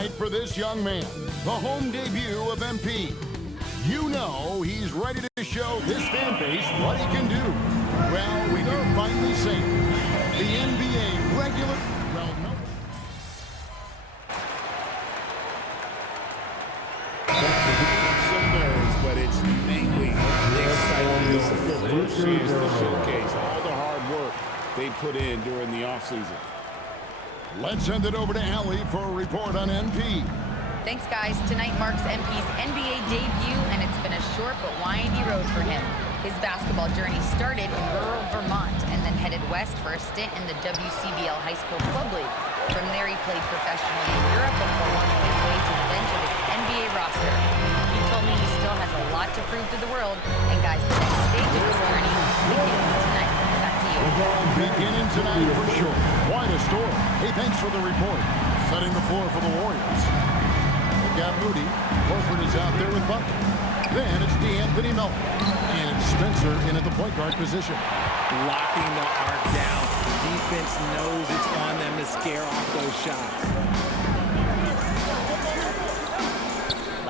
tonight for this young man, the home debut of MP. You know he's ready to show this fan base what he can do. Well, we can finally say it. The NBA regular... Well, no. Some nerves, but it's mainly exciting. The first chance to showcase all the hard work they put in during the offseason. Let's send it over to Allie for a report on MP. Thanks, guys. Tonight marks MP's NBA debut, and it's been a short but windy road for him. His basketball journey started in rural Vermont and then headed west for a stint in the WCBL High School Club League. From there, he played professionally in Europe before working his way to the bench of his NBA roster. He told me he still has a lot to prove to the world, and guys, the next stage of his journey begins tonight. Back to you. Beginning tonight for sure. Quite a story. Hey, thanks for the report. Setting the floor for the Warriors. They've got Moody. Horford is out there with Butler. Then it's D'Anthony Melton. And Spencer in at the point guard position. Locking the arc down. Defense knows it's on them to scare off those shots.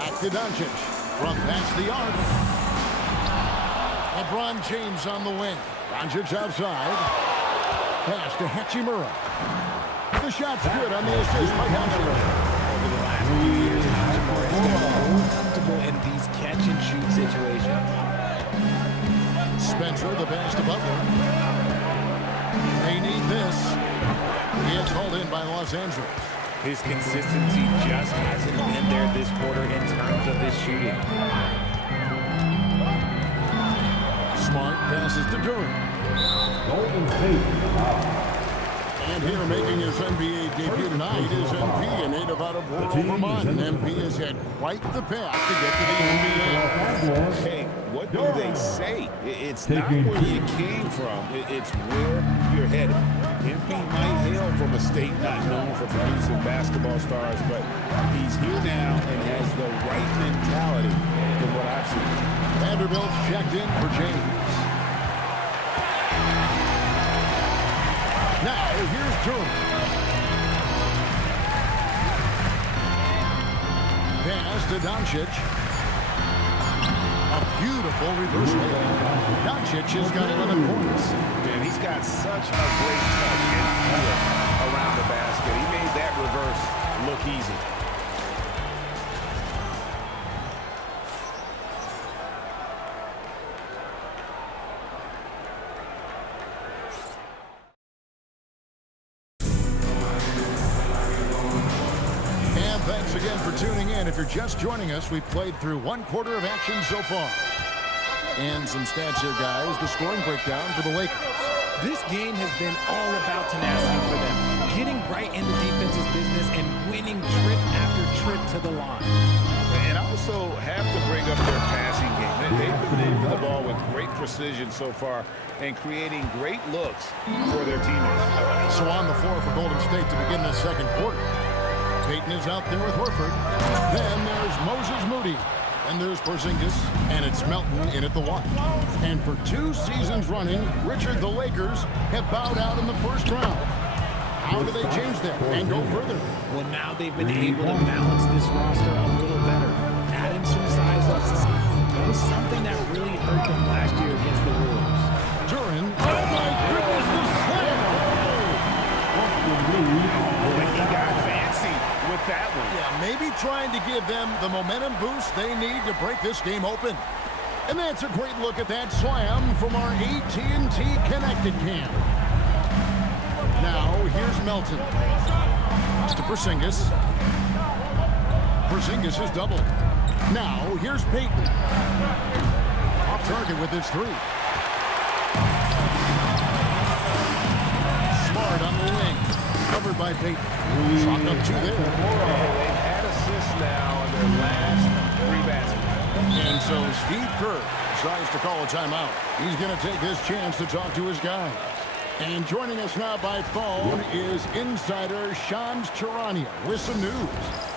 Back to Doncic. From past the arc. LeBron James on the wing. Doncic outside. Pass to Hachimura. The shot's good on the assist by Doncic. Over the last few years, Hachimura has gotten more comfortable in these catch-and-shoot situations. Spencer, the pass to Butler. They need this. He is called in by Los Angeles. His consistency just hasn't been there this quarter in terms of his shooting. Smart passes to Duren. And here making his NBA debut tonight is MP, a native out of rural Vermont. And MP has had quite the path to get to the NBA. Hey, what do they say? It's not where you came from, it's where you're headed. MP might hail from a state not known for producing basketball stars, but he's here now and has the right mentality from what I've seen. Vanderbilt's checked in for James. Now, here's Duren. Pass to Doncic. A beautiful reverse layup. Doncic has got 11 points. Man, he's got such a great touch and feel around the basket. He made that reverse look easy. Thanks again for tuning in. If you're just joining us, we've played through one quarter of action so far. And some stats here, guys. The scoring breakdown for the Lakers. This game has been all about tenacity for them. Getting right in the defense's business and winning trip after trip to the line. And I also have to bring up their passing game. They've been moving the ball with great precision so far and creating great looks for their teammates. So on the floor for Golden State to begin the second quarter. Payton is out there with Horford. Then there's Moses Moody. And there's Porzingis. And it's Melton in at the one. And for 2 seasons running, Richard, the Lakers have bowed out in the first round. How do they change that and go further? Well, now they've been able to balance this roster a little better. Adding some size up top. That was something that really hurt them last year against the Wolves. Duren. Oh, my goodness, the slam! He got fancy with that one. Yeah, maybe trying to give them the momentum boost they need to break this game open. And that's a great look at that slam from our AT&T Connected Cam. Now, here's Melton. To Porzingis. Porzingis is doubled. Now, here's Payton. Off target with his three. Smart on the wing. Covered by Payton. Shot up 2 there. They've had assists now on their last 3 baskets. And so Steve Kerr decides to call a timeout. He's going to take this chance to talk to his guy. And joining us now by phone is insider Shams Charania with some news.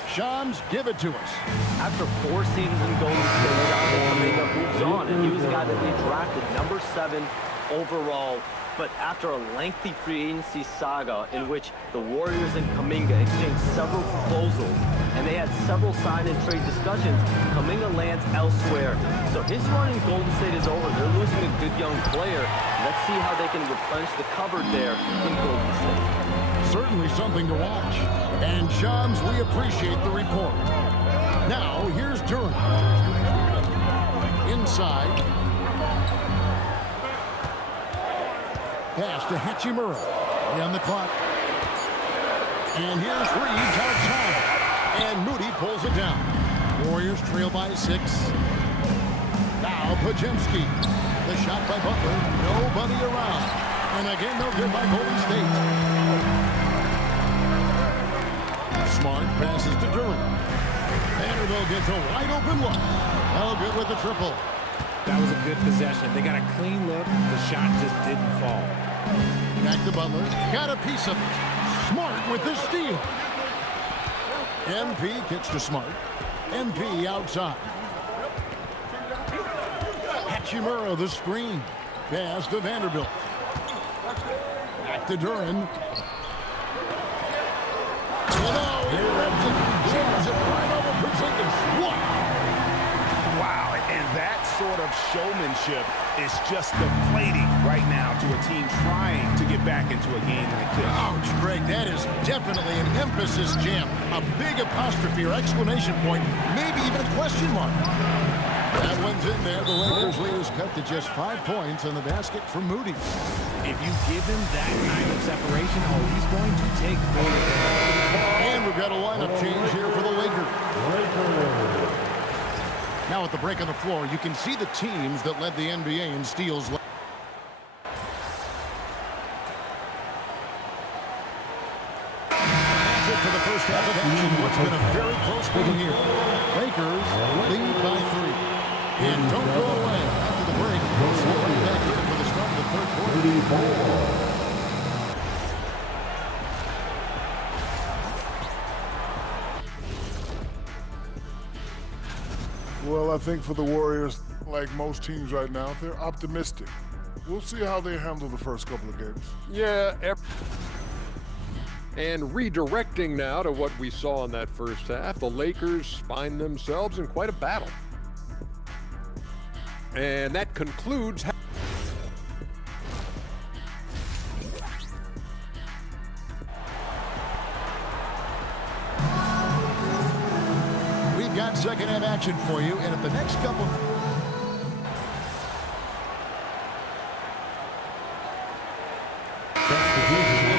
Shams, give it to us. After 4 seasons in Golden State, Jonathan Kuminga moves on, and he was the guy that they drafted number 7 overall. But after a lengthy free agency saga in which the Warriors and Kuminga exchanged several proposals, several sign-and trade discussions. Kuminga lands elsewhere. So his run in Golden State is over. They're losing a good young player. Let's see how they can replenish the cupboard there in Golden State. Certainly something to watch. And, Shams, we appreciate the report. Now, here's Duren. Inside. Pass to Hachimura. On the clock. And here's Reeves outside. And Moody pulls it down. Warriors trail by 6. Now Pajemski. The shot by Butler. Nobody around. And again, no good by Golden State. Smart passes to Duren. Vanderbilt gets a wide open look. No good with the triple. That was a good possession. They got a clean look. The shot just didn't fall. Back to Butler. Got a piece of it. Smart with the steal. MP kicks to Smart. MP outside. Hachimura the screen. Pass to Vanderbilt. Back to Duren. He rips it. Jams it right over Porzingis. Wow. Wow, and that sort of showmanship is just deflating right now to a team trying to get back into a game in a kick. Ouch, Greg, that is definitely an emphasis jam. A big apostrophe or exclamation point, maybe even a question mark. That one's in there. The Lakers lead is cut to just 5 points on the basket from Moody. If you give him that kind of separation, he's going to take hold. And we've got a lineup change here for the Lakers. Now at the break on the floor, you can see the teams that led the NBA in steals. For the first half of action, what's been a very close game here. Lakers lead by 3. And don't go away after the break. We'll see right back here for the start of the third quarter. Well, I think for the Warriors, like most teams right now, they're optimistic. We'll see how they handle the first couple of games. Yeah. And redirecting now to what we saw in that first half, the Lakers find themselves in quite a battle. And that concludes. We've got second half action for you, and at the next couple.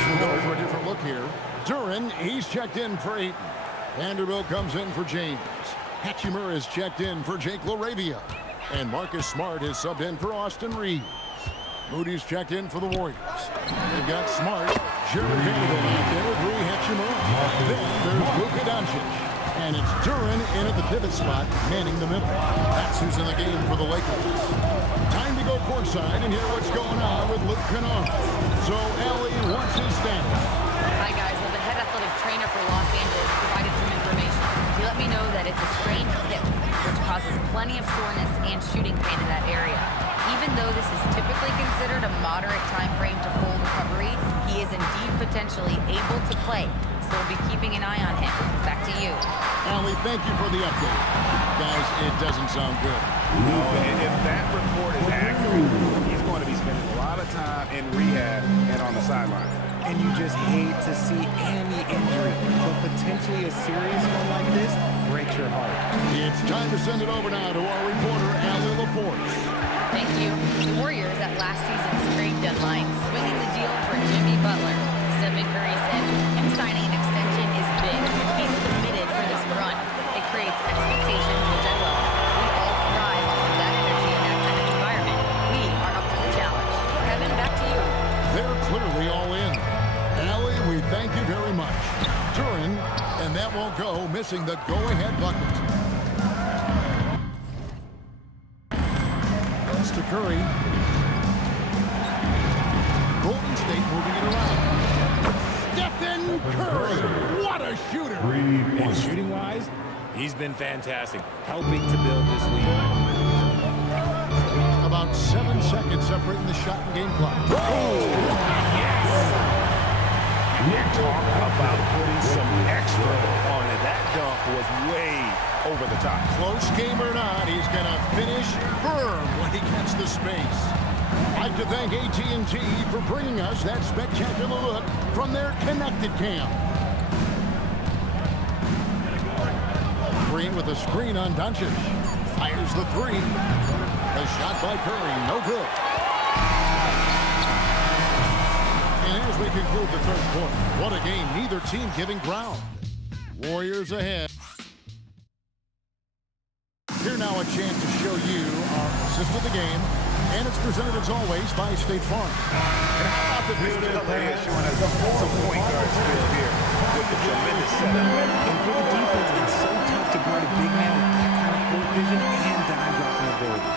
We'll go for a different look here. Duren, he's checked in for Ayton. Vanderbilt comes in for James. Hachimura is checked in for Jake LaRavia. And Marcus Smart is subbed in for Austin Reeves. Moody's checked in for the Warriors. They've got Smart, Jared Vanderbilt out there with Rui Hachimura. Then there's Luka Doncic. And it's Duren in at the pivot spot, manning the middle. That's who's in the game for the Lakers. Time to go courtside and hear what's going on with Luke Kennard. So, Ellie, what's his status? Hi, guys. Well, the head athletic trainer for Los Angeles provided some information. He let me know that it's a strained hip, which causes plenty of soreness and shooting pain in that area. Even though this is typically considered a moderate time frame to full recovery, he is indeed potentially able to play. So we'll be keeping an eye on him. Back to you. Ellie, thank you for the update. Guys, it doesn't sound good. No, and if that report is accurate, he's going to be spending a lot of time in rehab and on the sideline. And you just hate to see any injury, but potentially a serious one like this breaks your heart. It's time to send it over now to our reporter, Ellie LaForce. Thank you. The Warriors at last season's trade deadline swinging the deal for Jimmy Butler. Stephen Curry said him signing an extension is big. He's committed for this run. It creates expectations, which I love. We all thrive off of that energy and that kind of environment. We are up for the challenge. Kevin, back to you. They're clearly all in. Ellie, we thank you very much. Duren, and that won't go, missing the go-ahead bucket. To Curry. Golden State moving it around. Stephen Curry, what a shooter! And shooting-wise, he's been fantastic, helping to build this lead. About 7 seconds separating the shot and game clock. Oh, yes! And talk about putting some extra on it. That dunk was way over the top. Close game or not, he's going to finish firm when he gets the space. I'd like to thank AT&T for bringing us that spectacular look from their connected cam. Green with a screen on Doncic. Fires the three. A shot by Curry, no good. And as we conclude the third quarter, what a game, neither team giving ground. Warriors ahead. Here now a chance to show you our assist of the game. And it's presented as always by State Farm. And how about the beauty player showing us some point guard skill here with the tremendous setup. And for the defense, it's so tough to guard a big man with that kind of court vision and dime dropping ability.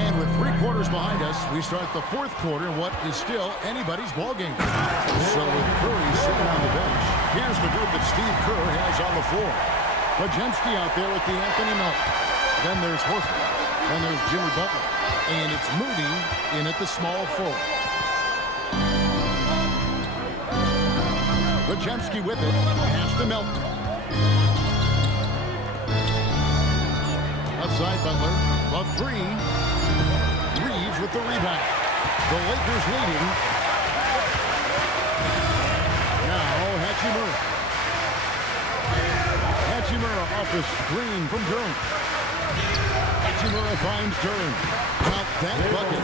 And with 3 quarters behind us, we start the fourth quarter in what is still anybody's ballgame. So with Curry sitting on the bench, here's the group that Steve Kerr has on the floor. Podziemski out there with the Anthony Melton. Then there's Horford. Then there's Jimmy Butler. And it's Moody in at the small forward. Podziemski with it. Pass to Melton. Outside Butler. The three. Reeves with the rebound. The Lakers leading. Now Hachimura. Hachimura off the screen from Duren. Hachimura finds Duren. Count that bucket.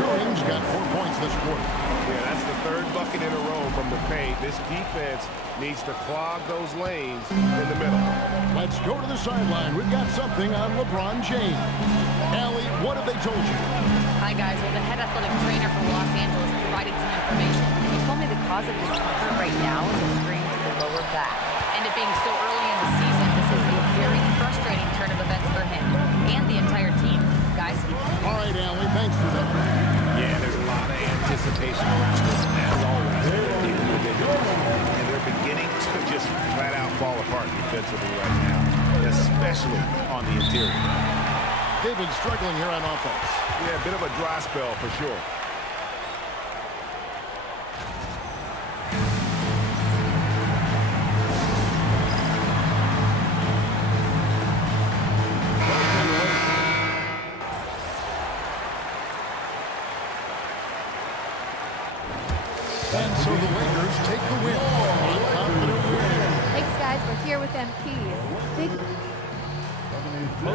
Duren's got 4 points this quarter. Yeah, that's the third bucket in a row from the paint. This defense needs to clog those lanes in the middle. Let's go to the sideline. We've got something on LeBron James. Allie, what have they told you? Hi, guys. Well, the head athletic trainer for Los Angeles provided some information. He told me the cause of discomfort right now is a strain to the lower back. And it being so early in the season, this is a very frustrating turn of events for him and the entire team. Guys? All right, Allie, thanks for that. Yeah, there's a lot of anticipation around this, as always. And they're beginning to just flat out fall apart defensively right now, especially on the interior. They've been struggling here on offense. Yeah, a bit of a dry spell for sure. And so the Lakers take the win. A confident win. Thanks, guys. We're here with MP. Big